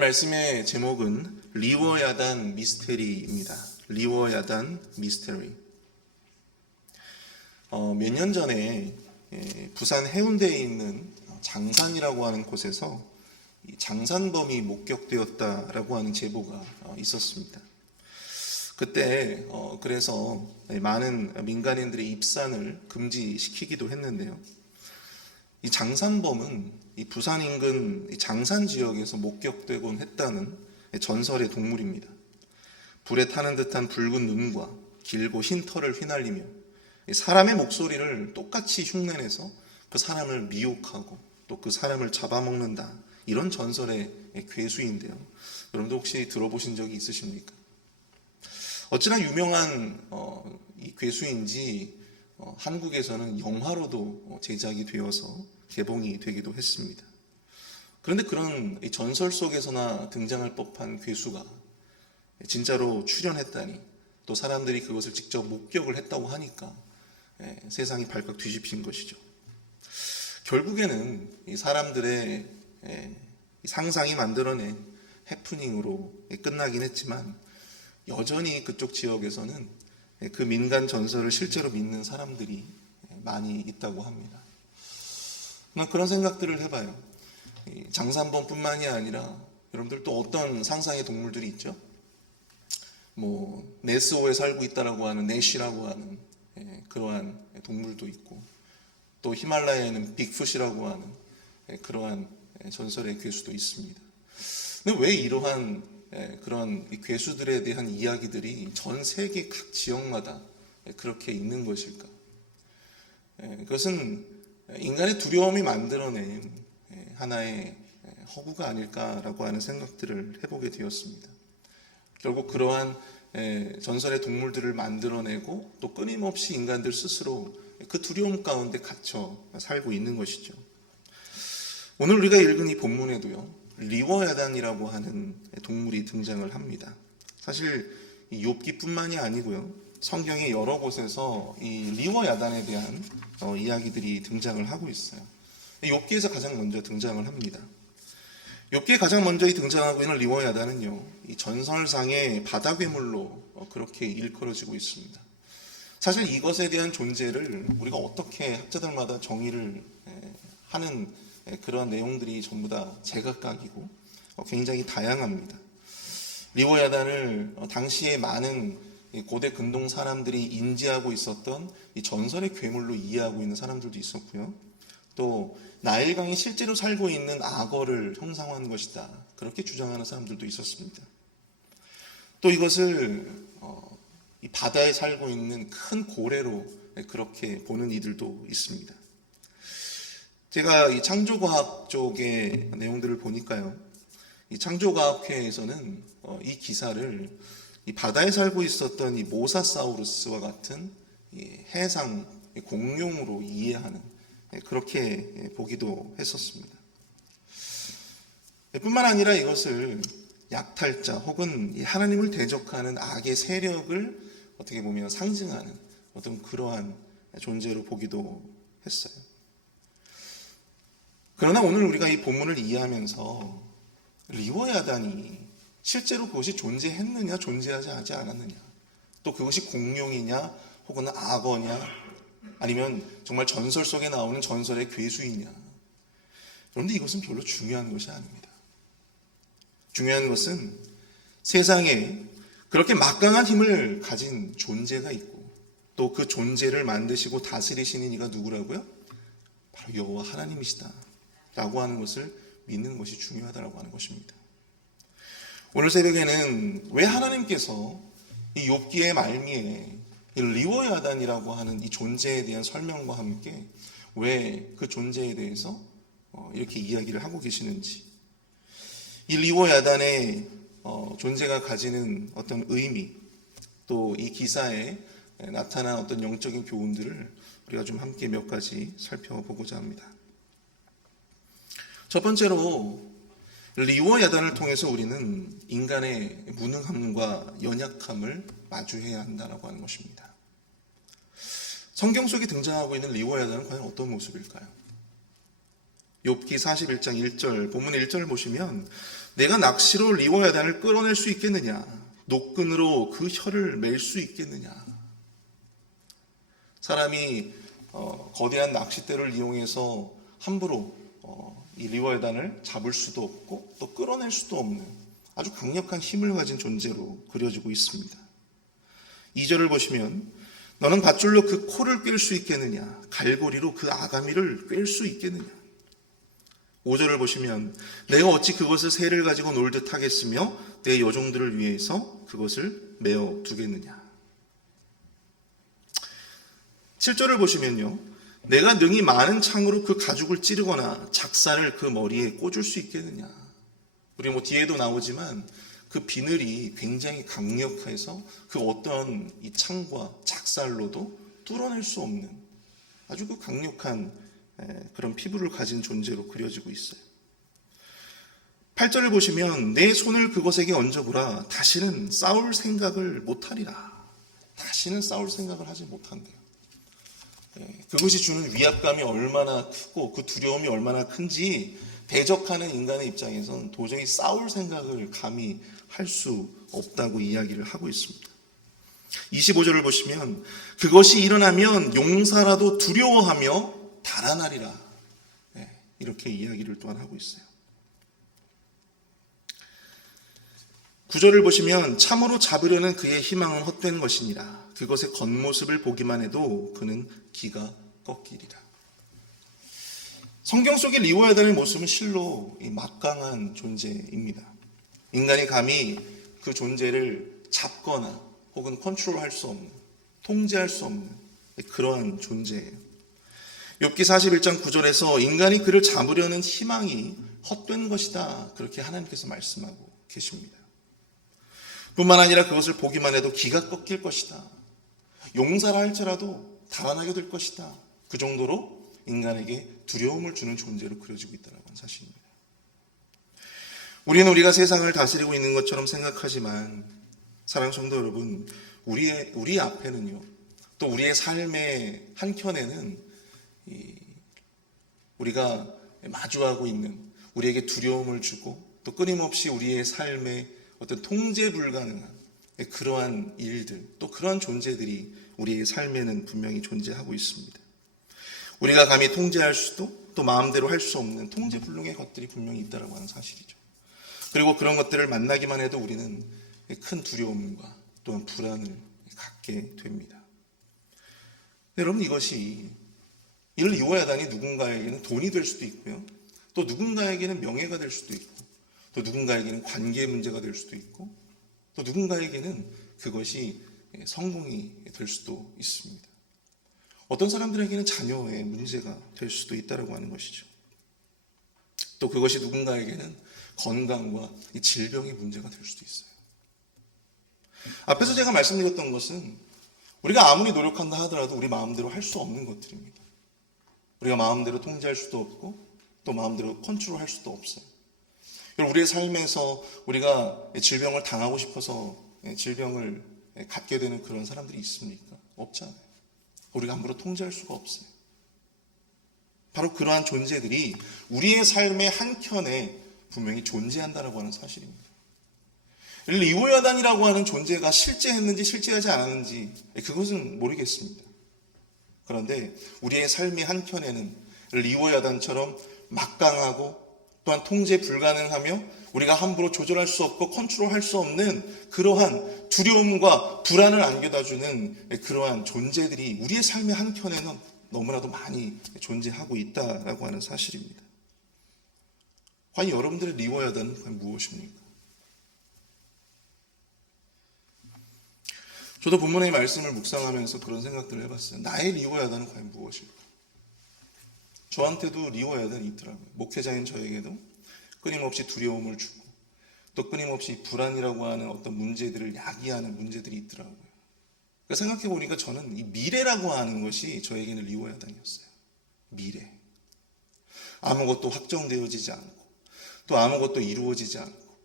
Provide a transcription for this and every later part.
말씀의 제목은 리워야단 미스테리입니다. 리워야단 미스테리. 몇 년 전에 부산 해운대에 있는 장산이라고 하는 곳에서 장산범이 목격되었다라고 하는 제보가 있었습니다. 그때 그래서 많은 민간인들의 입산을 금지시키기도 했는데요. 이 장산범은 이 부산 인근 장산 지역에서 목격되곤 했다는 전설의 동물입니다. 불에 타는 듯한 붉은 눈과 길고 흰 털을 휘날리며 사람의 목소리를 똑같이 흉내내서 그 사람을 미혹하고 또 그 사람을 잡아먹는다. 이런 전설의 괴수인데요. 여러분도 혹시 들어보신 적이 있으십니까? 어찌나 유명한 이 괴수인지 한국에서는 영화로도 제작이 되어서 개봉이 되기도 했습니다. 그런데 그런 전설 속에서나 등장할 법한 괴수가 진짜로 출연했다니, 또 사람들이 그것을 직접 목격을 했다고 하니까 세상이 발칵 뒤집힌 것이죠. 결국에는 이 사람들의 상상이 만들어낸 해프닝으로 끝나긴 했지만, 여전히 그쪽 지역에서는 그 민간 전설을 실제로 믿는 사람들이 많이 있다고 합니다. 그런 생각들을 해봐요. 장산범뿐만이 아니라 여러분들 또 어떤 상상의 동물들이 있죠? 네스호에 살고 있다라고 하는 내쉬라고 하는 그러한 동물도 있고, 또 히말라야에는 빅풋이라고 하는 그러한 전설의 괴수도 있습니다. 근데 왜 이러한 그런 괴수들에 대한 이야기들이 전 세계 각 지역마다 그렇게 있는 것일까? 그것은 인간의 두려움이 만들어낸 하나의 허구가 아닐까라고 하는 생각들을 해보게 되었습니다. 결국 그러한 전설의 동물들을 만들어내고 또 끊임없이 인간들 스스로 그 두려움 가운데 gat혀 살고 있는 것이죠. 오늘 우리가 읽은 이 본문에도요, 리워야단이라고 하는 동물이 등장을 합니다. 사실 이 욥기뿐만이 아니고요, 성경의 여러 곳에서 이 리워야단에 대한 이야기들이 등장을 하고 있어요. 욥기에서 가장 먼저 등장을 합니다. 욥기에 가장 먼저 등장하고 있는 리워야단은요, 이 전설상의 바다 괴물로 그렇게 일컬어지고 있습니다. 사실 이것에 대한 존재를 우리가 어떻게 학자들마다 정의를 하는 그런 내용들이 전부 다 제각각이고 굉장히 다양합니다. 리워야단을 당시에 많은 고대 근동 사람들이 인지하고 있었던 이 전설의 괴물로 이해하고 있는 사람들도 있었고요. 또 나일강에 실제로 살고 있는 악어를 형상화한 것이다, 그렇게 주장하는 사람들도 있었습니다. 또 이것을 이 바다에 살고 있는 큰 고래로 그렇게 보는 이들도 있습니다. 제가 이 창조과학 쪽의 내용들을 보니까요, 이 창조과학회에서는 이 기사를 이 바다에 살고 있었던 이 모사사우루스와 같은 이 해상 공룡으로 이해하는, 그렇게 보기도 했었습니다. 뿐만 아니라 이것을 약탈자 혹은 이 하나님을 대적하는 악의 세력을 어떻게 보면 상징하는 어떤 그러한 존재로 보기도 했어요. 그러나 오늘 우리가 이 본문을 이해하면서 리워야단이 실제로 그것이 존재했느냐 존재하지 않았느냐, 또 그것이 공룡이냐 혹은 악어냐, 아니면 정말 전설 속에 나오는 전설의 괴수이냐, 그런데 이것은 별로 중요한 것이 아닙니다. 중요한 것은 세상에 그렇게 막강한 힘을 가진 존재가 있고, 또 그 존재를 만드시고 다스리시는 이가 누구라고요? 바로 여호와 하나님이시다 라고 하는 것을 믿는 것이 중요하다라고 하는 것입니다. 오늘 새벽에는 왜 하나님께서 이 욥기의 말미에 이 리워야단이라고 하는 이 존재에 대한 설명과 함께 왜 그 존재에 대해서 이렇게 이야기를 하고 계시는지, 이 리워야단의 존재가 가지는 어떤 의미, 또 이 기사에 나타난 어떤 영적인 교훈들을 우리가 좀 함께 몇 가지 살펴보고자 합니다. 첫 번째로 리워야단을 통해서 우리는 인간의 무능함과 연약함을 마주해야 한다고 하는 것입니다. 성경 속에 등장하고 있는 리워야단은 과연 어떤 모습일까요? 욥기 41장 1절, 본문 1절을 보시면 내가 낚시로 리워야단을 끌어낼 수 있겠느냐? 노끈으로 그 혀를 맬 수 있겠느냐? 사람이 거대한 낚싯대를 이용해서 함부로 이 리워야단을 잡을 수도 없고 또 끌어낼 수도 없는 아주 강력한 힘을 가진 존재로 그려지고 있습니다. 2절을 보시면 너는 밧줄로 그 코를 꿰 수 있겠느냐? 갈고리로 그 아가미를 꿰 수 있겠느냐? 5절을 보시면 내가 어찌 그것을 새를 가지고 놀듯 하겠으며 내 여종들을 위해서 그것을 메어 두겠느냐? 7절을 보시면요, 내가 능히 많은 창으로 그 가죽을 찌르거나 작사를 그 머리에 꽂을 수 있겠느냐? 우리 뒤에도 나오지만 그 비늘이 굉장히 강력해서 그 어떤 이 창과 작살로도 뚫어낼 수 없는 아주 그 강력한 그런 피부를 가진 존재로 그려지고 있어요. 8절을 보시면 내 손을 그것에게 얹어보라. 다시는 싸울 생각을 못하리라. 다시는 싸울 생각을 하지 못한대요. 그것이 주는 위압감이 얼마나 크고 그 두려움이 얼마나 큰지 대적하는 인간의 입장에서는 도저히 싸울 생각을 감히 할 수 없다고 이야기를 하고 있습니다. 25절을 보시면 그것이 일어나면 용사라도 두려워하며 달아나리라. 이렇게 이야기를 또한 하고 있어요. 9절을 보시면 참으로 잡으려는 그의 희망은 헛된 것이니라. 그것의 겉모습을 보기만 해도 그는 기가 꺾이리라. 성경 속의 리워야단의 모습은 실로 막강한 존재입니다. 인간이 감히 그 존재를 잡거나 혹은 컨트롤할 수 없는, 통제할 수 없는 그러한 존재예요. 욥기 41장 9절에서 인간이 그를 잡으려는 희망이 헛된 것이다, 그렇게 하나님께서 말씀하고 계십니다. 뿐만 아니라 그것을 보기만 해도 기가 꺾일 것이다, 용사라 할지라도 달아나게 될 것이다, 그 정도로 인간에게 두려움을 주는 존재로 그려지고 있다는 사실입니다. 우리는 우리가 세상을 다스리고 있는 것처럼 생각하지만 사랑하는 성도 여러분, 우리 앞에는요, 또 우리의 삶의 한켠에는 우리가 마주하고 있는, 우리에게 두려움을 주고 또 끊임없이 우리의 삶에 어떤 통제 불가능한 그러한 일들, 또 그러한 존재들이 우리의 삶에는 분명히 존재하고 있습니다. 우리가 감히 통제할 수도 또 마음대로 할 수 없는 통제불능의 것들이 분명히 있다고 하는 사실이죠. 그리고 그런 것들을 만나기만 해도 우리는 큰 두려움과 또한 불안을 갖게 됩니다. 여러분, 이것이 이를 리워야단이 누군가에게는 돈이 될 수도 있고요, 또 누군가에게는 명예가 될 수도 있고, 또 누군가에게는 관계 문제가 될 수도 있고, 또 누군가에게는 그것이 성공이 될 수도 있습니다. 어떤 사람들에게는 자녀의 문제가 될 수도 있다고 하는 것이죠. 또 그것이 누군가에게는 건강과 질병의 문제가 될 수도 있어요. 앞에서 제가 말씀드렸던 것은 우리가 아무리 노력한다 하더라도 우리 마음대로 할 수 없는 것들입니다. 우리가 마음대로 통제할 수도 없고 또 마음대로 컨트롤할 수도 없어요. 우리의 삶에서 우리가 질병을 당하고 싶어서 질병을 갖게 되는 그런 사람들이 있습니까? 없잖아요. 우리가 함부로 통제할 수가 없어요. 바로 그러한 존재들이 우리의 삶의 한켠에 분명히 존재한다라고 하는 사실입니다. 리워야단이라고 하는 존재가 실제했는지 실제하지 않았는지 그것은 모르겠습니다. 그런데 우리의 삶의 한켠에는 리워야단처럼 막강하고 또한 통제 불가능하며 우리가 함부로 조절할 수 없고 컨트롤할 수 없는 그러한 두려움과 불안을 안겨다주는 그러한 존재들이 우리의 삶의 한켠에는 너무나도 많이 존재하고 있다라고 하는 사실입니다. 과연 여러분들의 리워야단은 과연 무엇입니까? 저도 본문의 말씀을 묵상하면서 그런 생각들을 해봤어요. 나의 리워야단은 과연 무엇일까? 저한테도 리워야단이 있더라고요. 목회자인 저에게도 끊임없이 두려움을 주고 또 끊임없이 불안이라고 하는 어떤 문제들을 야기하는 문제들이 있더라고요. 그러니까 생각해 보니까 저는 이 미래라고 하는 것이 저에게는 리워야단이었어요. 미래. 아무것도 확정되어지지 않고 또 아무것도 이루어지지 않고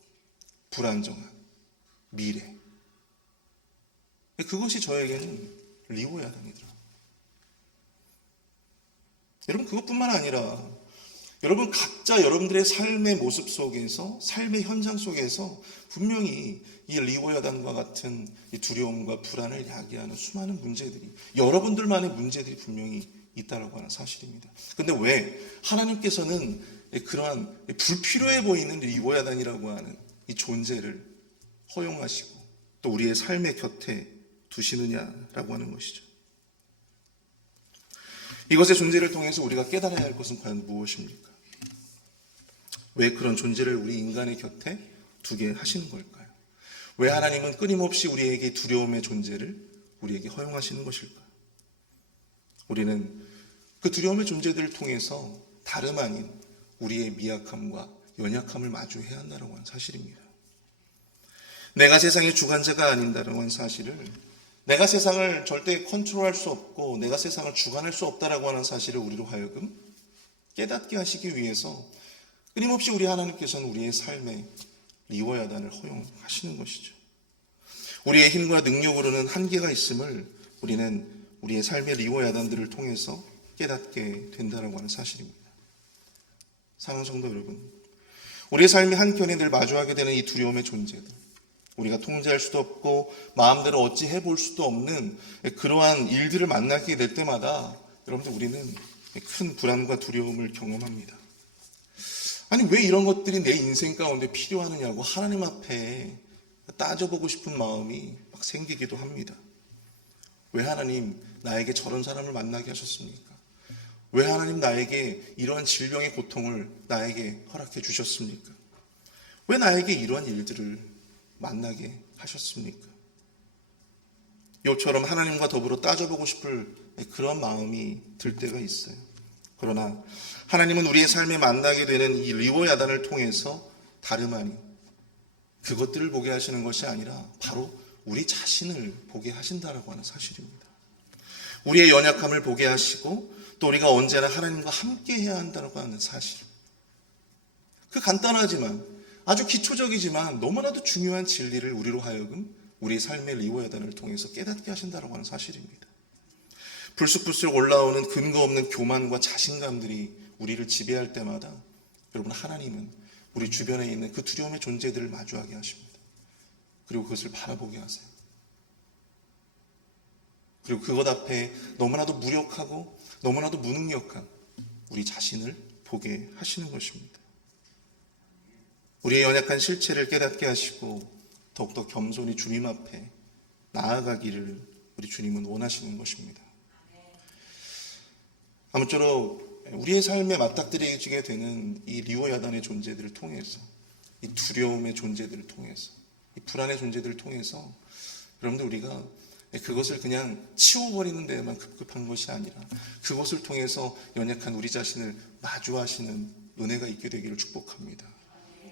불안정한 미래. 그것이 저에게는 리워야단이더라고요. 여러분, 그것뿐만 아니라 여러분 각자 여러분들의 삶의 모습 속에서, 삶의 현장 속에서 분명히 이 리워야단과 같은 이 두려움과 불안을 야기하는 수많은 문제들이, 여러분들만의 문제들이 분명히 있다라고 하는 사실입니다. 근데 왜 하나님께서는 그러한 불필요해 보이는 리워야단이라고 하는 이 존재를 허용하시고 또 우리의 삶의 곁에 두시느냐라고 하는 것이죠. 이것의 존재를 통해서 우리가 깨달아야 할 것은 과연 무엇입니까? 왜 그런 존재를 우리 인간의 곁에 두게 하시는 걸까요? 왜 하나님은 끊임없이 우리에게 두려움의 존재를 우리에게 허용하시는 것일까요? 우리는 그 두려움의 존재들을 통해서 다름 아닌 우리의 미약함과 연약함을 마주해야 한다는 사실입니다. 내가 세상의 주관자가 아닌다는 하는 사실을, 내가 세상을 절대 컨트롤할 수 없고 내가 세상을 주관할 수 없다라고 하는 사실을 우리로 하여금 깨닫게 하시기 위해서 끊임없이 우리 하나님께서는 우리의 삶에 리워야단을 허용하시는 것이죠. 우리의 힘과 능력으로는 한계가 있음을 우리는 우리의 삶의 리워야단들을 통해서 깨닫게 된다라고 하는 사실입니다. 사랑하는 성도 여러분, 우리의 삶의 한켠에 늘 마주하게 되는 이 두려움의 존재들, 우리가 통제할 수도 없고 마음대로 어찌 해볼 수도 없는 그러한 일들을 만나게 될 때마다 여러분들 우리는 큰 불안과 두려움을 경험합니다. 아니 왜 이런 것들이 내 인생 가운데 필요하느냐고 하나님 앞에 따져보고 싶은 마음이 막 생기기도 합니다. 왜 하나님 나에게 저런 사람을 만나게 하셨습니까? 왜 하나님 나에게 이러한 질병의 고통을 나에게 허락해 주셨습니까? 왜 나에게 이러한 일들을 만나게 하셨습니까? 욥처럼 하나님과 더불어 따져보고 싶을 그런 마음이 들 때가 있어요. 그러나 하나님은 우리의 삶에 만나게 되는 이 리워야단을 통해서 다름 아닌 그것들을 보게 하시는 것이 아니라 바로 우리 자신을 보게 하신다라고 하는 사실입니다. 우리의 연약함을 보게 하시고 또 우리가 언제나 하나님과 함께 해야 한다고 하는 사실. 그 간단하지만 아주 기초적이지만 너무나도 중요한 진리를 우리로 하여금 우리의 삶의 리워야단을 통해서 깨닫게 하신다고 하는 사실입니다. 불쑥불쑥 올라오는 근거 없는 교만과 자신감들이 우리를 지배할 때마다 여러분 하나님은 우리 주변에 있는 그 두려움의 존재들을 마주하게 하십니다. 그리고 그것을 바라보게 하세요. 그리고 그것 앞에 너무나도 무력하고 너무나도 무능력한 우리 자신을 보게 하시는 것입니다. 우리의 연약한 실체를 깨닫게 하시고 더욱더 겸손히 주님 앞에 나아가기를 우리 주님은 원하시는 것입니다. 아무쪼록 우리의 삶에 맞닥뜨려지게 되는 이 리워야단의 존재들을 통해서, 이 두려움의 존재들을 통해서, 이 불안의 존재들을 통해서 여러분들 우리가 그것을 그냥 치워버리는 데에만 급급한 것이 아니라 그것을 통해서 연약한 우리 자신을 마주하시는 은혜가 있게 되기를 축복합니다.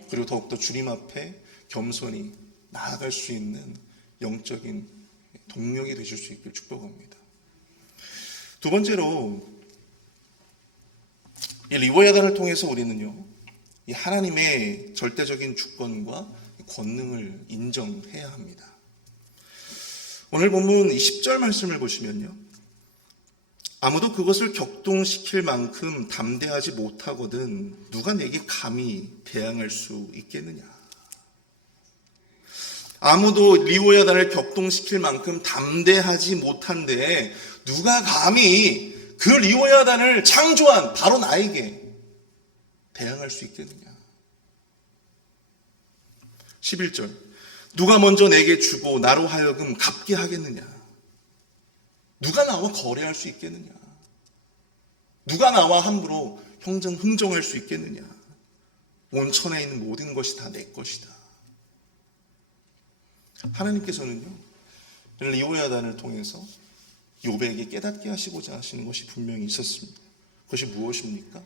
그리고 더욱더 주님 앞에 겸손히 나아갈 수 있는 영적인 동력이 되실 수 있기를 축복합니다. 두 번째로 이 리워야단을 통해서 우리는요, 이 하나님의 절대적인 주권과 권능을 인정해야 합니다. 오늘 본문 10절 말씀을 보시면요, 아무도 그것을 격동시킬 만큼 담대하지 못하거든 누가 내게 감히 대항할 수 있겠느냐. 아무도 리워야단을 격동시킬 만큼 담대하지 못한데 누가 감히 그 리워야단을 창조한 바로 나에게 대항할 수 있겠느냐. 11절, 누가 먼저 내게 주고 나로 하여금 갚게 하겠느냐. 누가 나와 거래할 수 있겠느냐. 누가 나와 함부로 흥정할 수 있겠느냐. 온 천하에 있는 모든 것이 다 내 것이다. 하나님께서는요, 리워야단을 통해서 욥에게 깨닫게 하시고자 하시는 것이 분명히 있었습니다. 그것이 무엇입니까?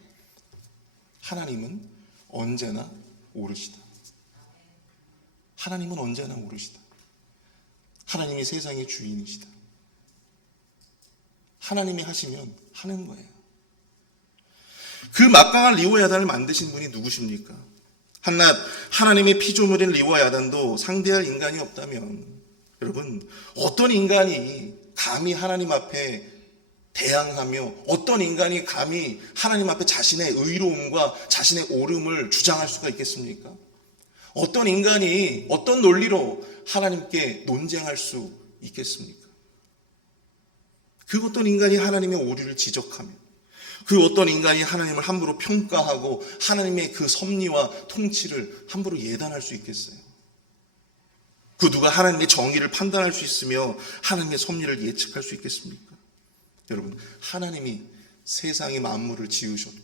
하나님은 언제나 오르시다. 하나님은 언제나 오르시다. 하나님이 세상의 주인이시다. 하나님이 하시면 하는 거예요. 그 막강한 리워야단을 만드신 분이 누구십니까? 한낱 하나님의 피조물인 리워야단도 상대할 인간이 없다면 여러분 어떤 인간이 감히 하나님 앞에 대항하며 어떤 인간이 감히 하나님 앞에 자신의 의로움과 자신의 옳음을 주장할 수가 있겠습니까? 어떤 인간이 어떤 논리로 하나님께 논쟁할 수 있겠습니까? 그 어떤 인간이 하나님의 오류를 지적하며 그 어떤 인간이 하나님을 함부로 평가하고 하나님의 그 섭리와 통치를 함부로 예단할 수 있겠어요? 그 누가 하나님의 정의를 판단할 수 있으며 하나님의 섭리를 예측할 수 있겠습니까? 여러분, 하나님이 세상의 만물을 지으셨고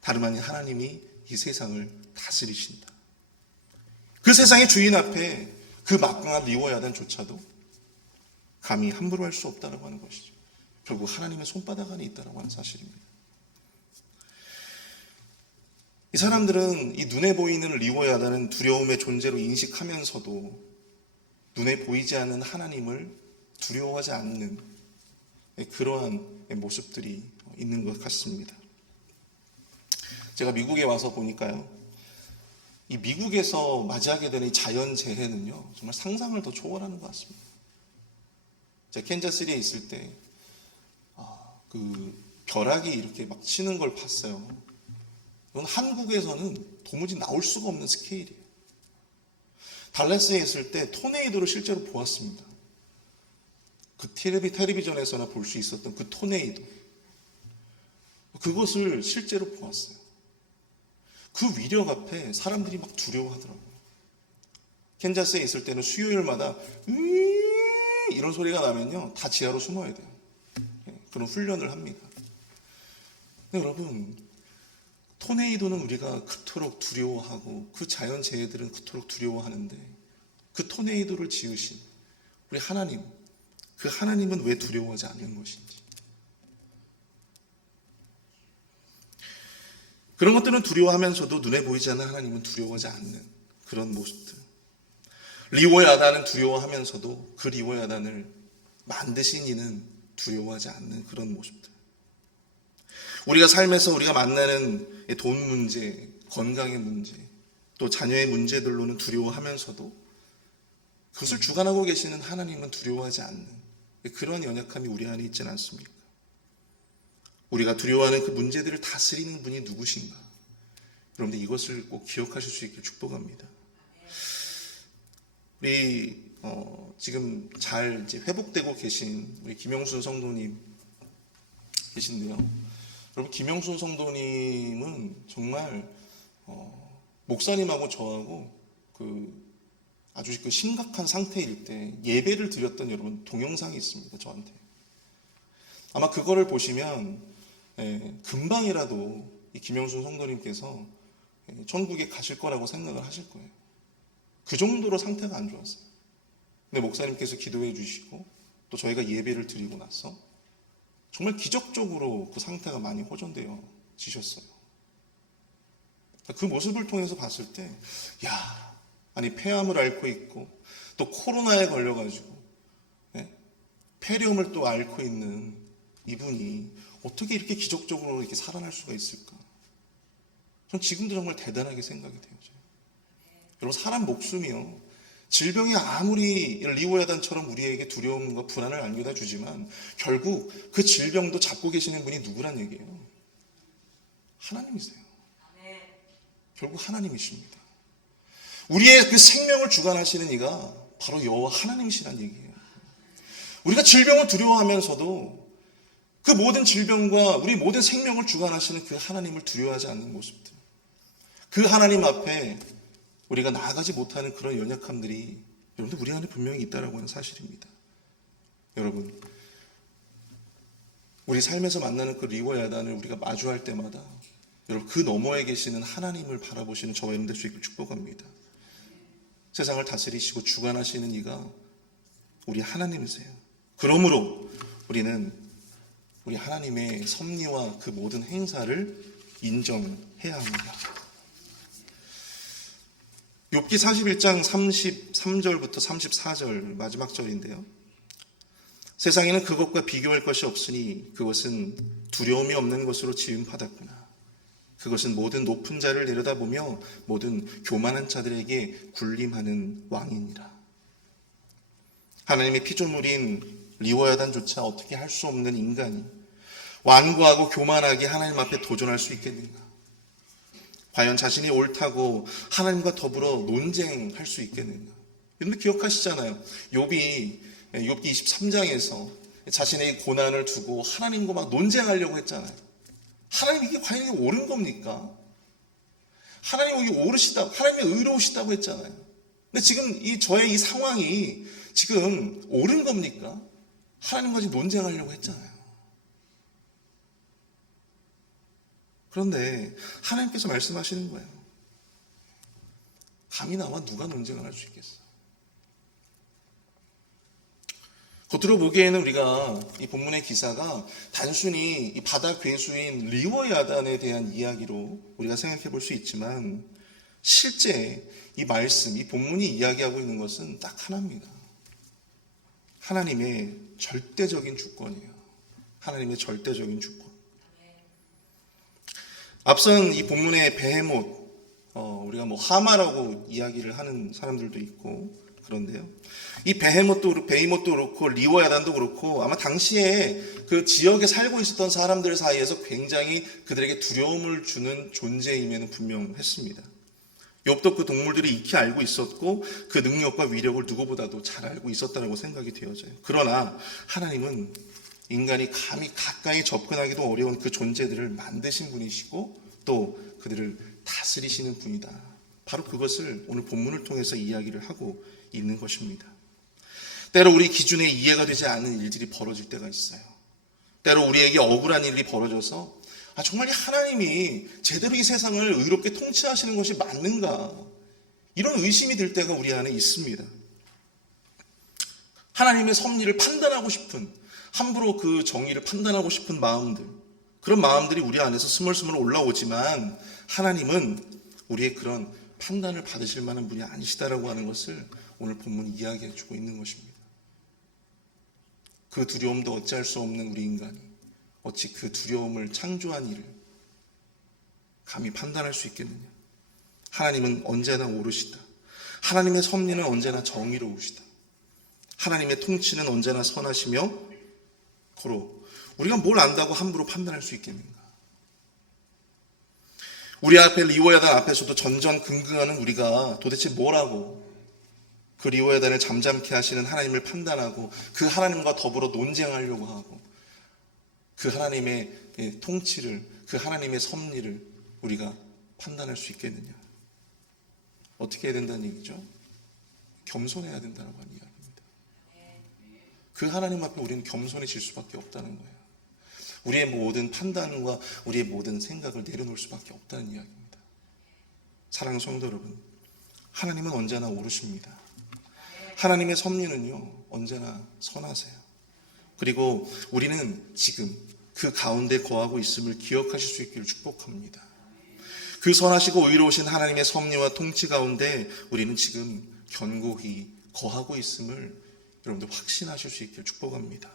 다름 아닌 하나님이 이 세상을 다스리신다. 그 세상의 주인 앞에 그 막강한 리워야단조차도 감히 함부로 할 수 없다라고 하는 것이죠. 결국 하나님의 손바닥 안에 있다라고 하는 사실입니다. 이 사람들은 이 눈에 보이는 리워야단은 두려움의 존재로 인식하면서도 눈에 보이지 않는 하나님을 두려워하지 않는 그러한 모습들이 있는 것 같습니다. 제가 미국에 와서 보니까요, 이 미국에서 맞이하게 되는 이 자연재해는요, 정말 상상을 더 초월하는 것 같습니다. 제가 캔자스시티에 있을 때, 그 벼락이 이렇게 막 치는 걸 봤어요. 이건 한국에서는 도무지 나올 수가 없는 스케일이에요. 달라스에 있을 때 토네이도를 실제로 보았습니다. 그 텔레비전에서나 볼 수 있었던 그 토네이도. 그것을 실제로 보았어요. 그 위력 앞에 사람들이 막 두려워하더라고요. 캔자스에 있을 때는 수요일마다 이런 소리가 나면요, 다 지하로 숨어야 돼요. 그런 훈련을 합니다. 근데 여러분, 토네이도는 우리가 그토록 두려워하고 그 자연재해들은 그토록 두려워하는데 그 토네이도를 지으신 우리 하나님, 그 하나님은 왜 두려워하지 않는 것인지. 그런 것들은 두려워하면서도 눈에 보이지 않는 하나님은 두려워하지 않는 그런 모습들. 리워야단은 두려워하면서도 그 리워야단을 만드신 이는 두려워하지 않는 그런 모습들. 우리가 삶에서 우리가 만나는 돈 문제, 건강의 문제, 또 자녀의 문제들로는 두려워하면서도 그것을 주관하고 계시는 하나님은 두려워하지 않는 그런 연약함이 우리 안에 있지는 않습니까? 우리가 두려워하는 그 문제들을 다스리는 분이 누구신가? 여러분들 이것을 꼭 기억하실 수 있길 축복합니다. 우리 지금 잘 이제 회복되고 계신 우리 김영순 성도님 계신데요. 여러분, 김영순 성도님은 정말 목사님하고 저하고 아주 그 심각한 상태일 때 예배를 드렸던 여러분 동영상이 있습니다. 저한테. 아마 그거를 보시면 금방이라도 이 김영순 성도님께서 천국에 가실 거라고 생각을 하실 거예요. 그 정도로 상태가 안 좋았어요. 근데 목사님께서 기도해 주시고 또 저희가 예배를 드리고 나서 정말 기적적으로 그 상태가 많이 호전되어지셨어요. 그 모습을 통해서 봤을 때, 아니 폐암을 앓고 있고 또 코로나에 걸려가지고 폐렴을 또 앓고 있는 이분이 어떻게 이렇게 기적적으로 이렇게 살아날 수가 있을까? 전 지금도 정말 대단하게 생각이 돼요. 여러분, 사람 목숨이요, 질병이 아무리 리워야단처럼 우리에게 두려움과 불안을 안겨다 주지만 결국 그 질병도 잡고 계시는 분이 누구란 얘기예요? 하나님이세요. 결국 하나님이십니다. 우리의 그 생명을 주관하시는 이가 바로 여호와 하나님이시란 얘기예요. 우리가 질병을 두려워하면서도 그 모든 질병과 우리 모든 생명을 주관하시는 그 하나님을 두려워하지 않는 모습들, 그 하나님 앞에 우리가 나아가지 못하는 그런 연약함들이 여러분들 우리 안에 분명히 있다라고 하는 사실입니다. 여러분, 우리 삶에서 만나는 그 리워야단을 우리가 마주할 때마다 여러분 그 너머에 계시는 하나님을 바라보시는 저와 여러분 될 수 있길 축복합니다. 세상을 다스리시고 주관하시는 이가 우리 하나님이세요. 그러므로 우리는 우리 하나님의 섭리와 그 모든 행사를 인정해야 합니다. 욥기 41장 33절부터 34절 마지막 절인데요. 세상에는 그것과 비교할 것이 없으니 그것은 두려움이 없는 것으로 지음받았구나. 그것은 모든 높은 자를 내려다보며 모든 교만한 자들에게 군림하는 왕이니라. 하나님의 피조물인 리워야단조차 어떻게 할 수 없는 인간이 완고하고 교만하게 하나님 앞에 도전할 수 있겠는가? 과연 자신이 옳다고 하나님과 더불어 논쟁할 수 있겠는가? 여러분 기억하시잖아요. 욥기 23장에서 자신의 고난을 두고 하나님과 막 논쟁하려고 했잖아요. 하나님 이게 과연 옳은 겁니까? 하나님 이게 옳으시다, 하나님이 의로우시다고 했잖아요. 근데 지금 저의 이 상황이 지금 옳은 겁니까? 하나님과 지금 논쟁하려고 했잖아요. 그런데 하나님께서 말씀하시는 거예요. 감히 나와 누가 논쟁을 할 수 있겠어? 겉으로 보기에는 우리가 이 본문의 기사가 단순히 이 바다 괴수인 리워야단에 대한 이야기로 우리가 생각해 볼 수 있지만 실제 이 말씀, 이 본문이 이야기하고 있는 것은 딱 하나입니다. 하나님의 절대적인 주권이에요. 하나님의 절대적인 주권. 앞선 이 본문의 베헤못, 우리가 하마라고 이야기를 하는 사람들도 있고 그런데요. 이 베헤못도 그렇고 리워야단도 그렇고 아마 당시에 그 지역에 살고 있었던 사람들 사이에서 굉장히 그들에게 두려움을 주는 존재임에는 분명했습니다. 욥도 그 동물들이 익히 알고 있었고 그 능력과 위력을 누구보다도 잘 알고 있었다고 생각이 되어져요. 그러나 하나님은 인간이 감히 가까이 접근하기도 어려운 그 존재들을 만드신 분이시고 또 그들을 다스리시는 분이다. 바로 그것을 오늘 본문을 통해서 이야기를 하고 있는 것입니다. 때로 우리 기준에 이해가 되지 않는 일들이 벌어질 때가 있어요. 때로 우리에게 억울한 일이 벌어져서 정말 하나님이 제대로 이 세상을 의롭게 통치하시는 것이 맞는가? 이런 의심이 들 때가 우리 안에 있습니다. 하나님의 섭리를 판단하고 싶은, 함부로 그 정의를 판단하고 싶은 마음들, 그런 마음들이 우리 안에서 스멀스멀 올라오지만 하나님은 우리의 그런 판단을 받으실 만한 분이 아니시다라고 하는 것을 오늘 본문이 이야기해 주고 있는 것입니다. 그 두려움도 어찌할 수 없는 우리 인간이 어찌 그 두려움을 창조한 이를 감히 판단할 수 있겠느냐? 하나님은 언제나 옳으시다. 하나님의 섭리는 언제나 정의로우시다. 하나님의 통치는 언제나 선하시며 고로 우리가 뭘 안다고 함부로 판단할 수 있겠는가? 우리 앞에 리워야단 앞에서도 전전긍긍하는 우리가 도대체 뭐라고 그 리워야단을 잠잠케 하시는 하나님을 판단하고 그 하나님과 더불어 논쟁하려고 하고 그 하나님의 통치를, 그 하나님의 섭리를 우리가 판단할 수 있겠느냐? 어떻게 해야 된다는 얘기죠? 겸손해야 된다는 이야기입니다. 그 하나님 앞에 우리는 겸손해질 수밖에 없다는 거예요. 우리의 모든 판단과 우리의 모든 생각을 내려놓을 수밖에 없다는 이야기입니다. 사랑하는 성도 여러분, 하나님은 언제나 옳으십니다. 하나님의 섭리는요, 언제나 선하세요. 그리고 우리는 지금 그 가운데 거하고 있음을 기억하실 수 있기를 축복합니다. 그 선하시고 의로우신 하나님의 섭리와 통치 가운데 우리는 지금 견고히 거하고 있음을 여러분들 확신하실 수 있기를 축복합니다.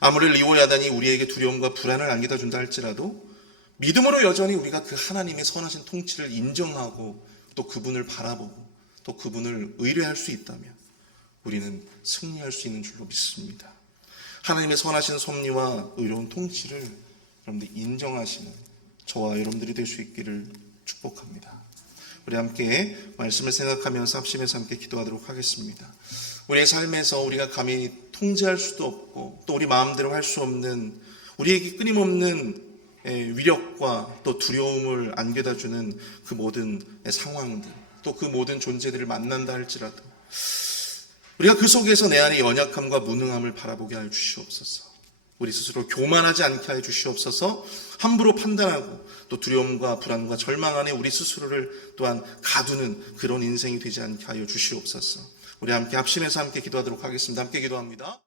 아무리 리워야단이 우리에게 두려움과 불안을 안겨다 준다 할지라도 믿음으로 여전히 우리가 그 하나님의 선하신 통치를 인정하고 또 그분을 바라보고 또 그분을 의뢰할 수 있다면 우리는 승리할 수 있는 줄로 믿습니다. 하나님의 선하신 섭리와 의로운 통치를 여러분들 인정하시는 저와 여러분들이 될 수 있기를 축복합니다. 우리 함께 말씀을 생각하면서 합심해서 함께 기도하도록 하겠습니다. 우리의 삶에서 우리가 감히 통제할 수도 없고 또 우리 마음대로 할 수 없는 우리에게 끊임없는 위력과 또 두려움을 안겨다 주는 그 모든 상황들 또 그 모든 존재들을 만난다 할지라도 우리가 그 속에서 내 안의 연약함과 무능함을 바라보게 하여 주시옵소서. 우리 스스로 교만하지 않게 하여 주시옵소서. 함부로 판단하고 또 두려움과 불안과 절망 안에 우리 스스로를 또한 가두는 그런 인생이 되지 않게 하여 주시옵소서. 우리 함께 합심해서 함께 기도하도록 하겠습니다. 함께 기도합니다.